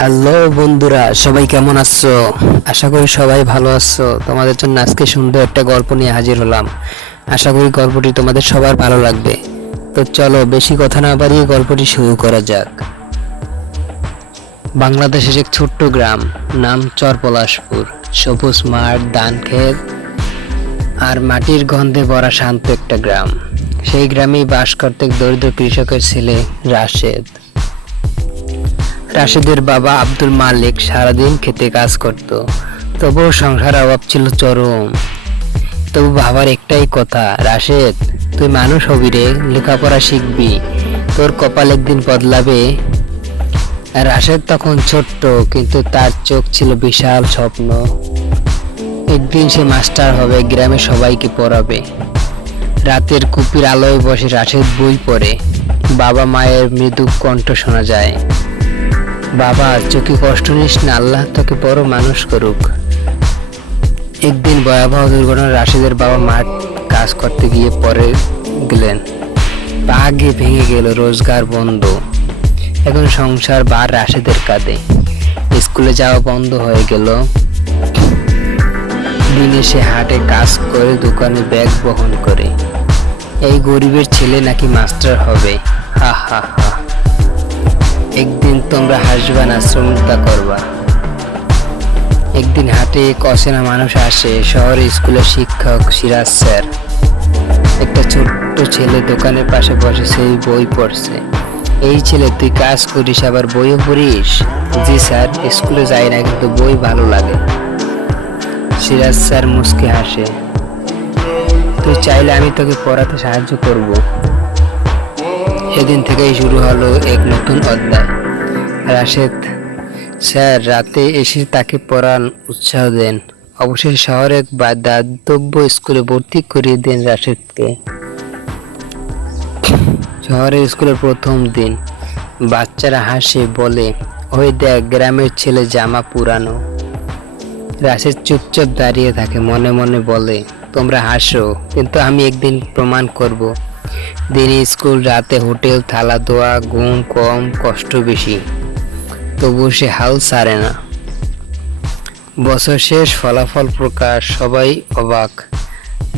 Hello বন্ধুরা, সবাই কেমন আছো? আশা করি সবাই ভালো আছো। তোমাদের জন্য আজকে সুন্দর একটা গল্প নিয়ে হাজির হলাম। আশা করি গল্পটি তোমাদের সবার ভালো লাগবে। তো চলো বেশি কথা না বাড়িয়ে গল্পটি শুরু করা যাক। বাংলাদেশের এক ছোট্ট গ্রাম, নাম চরপলাশপুর। সবুজ মাঠ, ধান ক্ষেত আর মাটির গন্ধে ভরা শান্ত একটা গ্রাম। সেই গ্রামেই বাস করতে দরিদ্র কৃষকের ছেলে রাশেদ। রাশেদের বাবা আব্দুল মালিক সারাদিন খেতে কাজ করত। তবুও সংসার অভাব ছিল চরম। তবু বাবার একটাই কথা, রাশেদ, তুই মানুষ হবি রে, লেখাপড়া শিখবি, তোর কপাল একদিন বদলাবে। রাশেদ তখন ছোট্ট, কিন্তু তার চোখ ছিল বিশাল স্বপ্ন। একদিন সে মাস্টার হবে, গ্রামে সবাইকে পড়াবে। রাতের কুপির আলোয় বসে রাশেদ বই পড়ে, বাবা মায়ের মৃদু কণ্ঠ শোনা যায়। বাবা চোখে কষ্ট নিস না, আল্লাহ তোকে বড় মানুষ করুক। একদিন ভয়াবহ দুর্ঘটনা রাশিদের বাবা মাঠ কাজ করতে গিয়ে পরে গেলেন। পা ভেঙে গেল, রোজগার বন্ধ। এখন সংসার বার রাশিদের কাঁধে। স্কুলে যাওয়া বন্ধ হয়ে গেল। দিনে সে হাটে কাজ করে, দোকানে ব্যাগ বহন করে। এই গরিবের ছেলে নাকি মাস্টার হবে। হা হা হা। একদিন তোমরা হাসবা না শ্রমিকতা করবা। একদিন হাটে এক মানুষ আসে, শহরে স্কুলের শিক্ষক সিরাজ স্যার। একটা ছোট্ট ছেলে দোকানের পাশে বসে সেই বই পড়ছে। এই ছেলে, তুই কাজ করিস, আবার বইও পড়িস? জি স্যার, স্কুলে যাই না, কিন্তু বই ভালো লাগে। সিরাজ স্যার মুসকে হাসে, তুই চাইলে আমি তোকে পড়াতে সাহায্য করব। সেদিন থেকেই শুরু হলো এক নতুন অধ্যায়। রাশেদ স্যার রাতে এসে তাকে পড়ান উৎসাহ দেন। অবশেষে শহরে বা- দাতব্য স্কুলে ভর্তি করিয়ে দেন রাশেদকে। শহরের স্কুলের প্রথম দিন বাচ্চারা হাসে, বলে, ওই দেখ, গ্রামের ছেলে জামা পুরানো। রাশেদ চুপচাপ দাঁড়িয়ে থাকে, মনে মনে বলে, তোমরা হাসো, কিন্তু আমি একদিন প্রমাণ করব। দিনে স্কুল, রাতে হোটেল থালা দোয়া ঘুম কম, কষ্ট বেশি। তবু সে হাল ছাড়ে না। বছর শেষ, ফলাফল প্রকাশ, সবাই অবাক।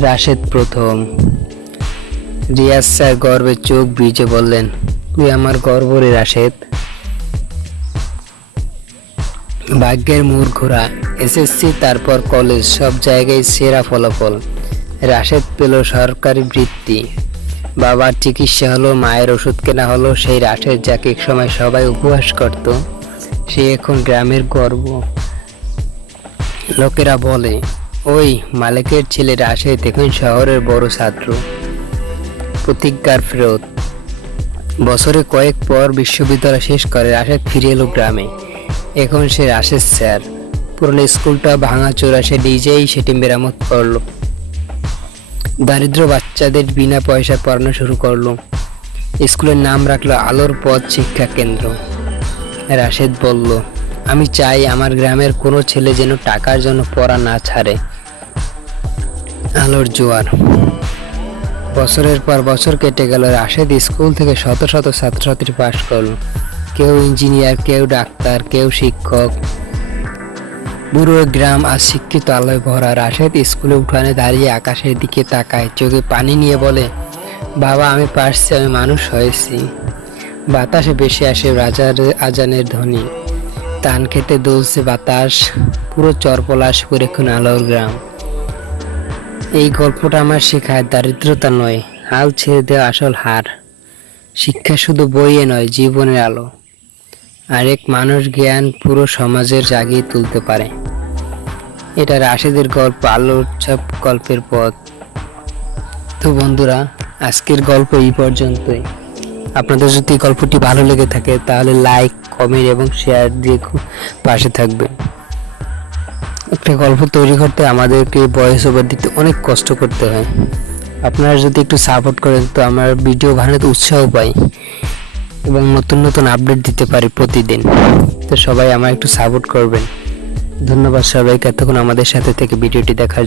রাশেদ প্রথম। রিয়াজ স্যার গর্বে চোখ ভিজে বললেন, তুই আমার গর্ব রে রাশেদ। ভাগ্যের মোড় ঘোরা এসএসসি, তারপর কলেজ, সব জায়গায় সেরা ফলাফল। রাশেদ পেল সরকারি বৃত্তি। বাবার চিকিৎসা হলো, মায়ের ওষুধ কেনা হলো, সেই রাশেদ যাকে এক সময় সবাই উপহাস করত, সে এখন গ্রামের গর্ব। লোকেরা বলে, ওই মালিকের ছেলে রাশেদ এখন শহরের বড় ছাত্র। প্রতিজ্ঞার ফেরত। বছরে কয়েক পর বিশ্ববিদ্যালয় শেষ করে, রাশেদ ফিরে এলো গ্রামে। এখন সে রাশেদ স্যার। পুরনো স্কুলটা ভাঙাচোরা, সে নিজেই সেটি মেরামত করল। দারিদ্র বাচ্চাদের বিনা পয়সায় পড়ানো শুরু করল। স্কুলের নাম রাখল আলোর পথ শিক্ষা কেন্দ্র। রাশেদ বলল, আমি চাই আমার গ্রামের কোনো ছেলে যেন টাকার জন্য পড়া না ছাড়ে। আলোর জোয়ার। বছরের পর বছর কেটে গেল, রাশেদ স্কুল থেকে শত শত ছাত্রছাত্রী পাশ করল। কেউ ইঞ্জিনিয়ার, কেউ ডাক্তার, কেউ শিক্ষক। বুড়ো গ্রাম আর শিক্ষিত আলোয় ভরা রাশেদ স্কুলে উঠানে দাঁড়িয়ে আকাশের দিকে তাকায়, চোখে পানি নিয়ে বলে, বাবা, আমি পারছি, আমি মানুষ হয়েছি। বাতাসে বেশি আসে রাজার আজানের ধ্বনি। তান খেতে দুলছে বাতাস, পুরো চরপলাশ এখন আলোর গ্রাম। এই গল্পটা আমার শেখায় দারিদ্রতা নয়, হাল ছেড়ে দেওয়া আসল হার। শিক্ষা শুধু বইয়ে নয়, জীবনের আলো। আরেক মানুষ জ্ঞান পুরো সমাজের জাগিয়ে তুলতে পারে। এটা রাশেদের গল্প আলোর ছাপ গল্পের পথ। তো বন্ধুরা, আজকের গল্প এই পর্যন্তই। আপনাদের যদি গল্পটি ভালো লেগে থাকে, তাহলে লাইক, কমেন্ট এবং শেয়ার দিয়ে খুব পাশে থাকবেন। একটা গল্প তৈরি করতে আমাদেরকে ভয়েস ওভার দিতে অনেক কষ্ট করতে হয়। আপনারা যদি একটু সাপোর্ট করেন, তো আমার ভিডিও বানাতে উৎসাহ পাই। এবং নতুন নতুন আপডেট দিতে পারি প্রতিদিন। তো সবাই আমার একটু সাপোর্ট করবেন। ধন্যবাদ সবাইকে এতক্ষণ আমাদের সাথে থেকে ভিডিওটি দেখার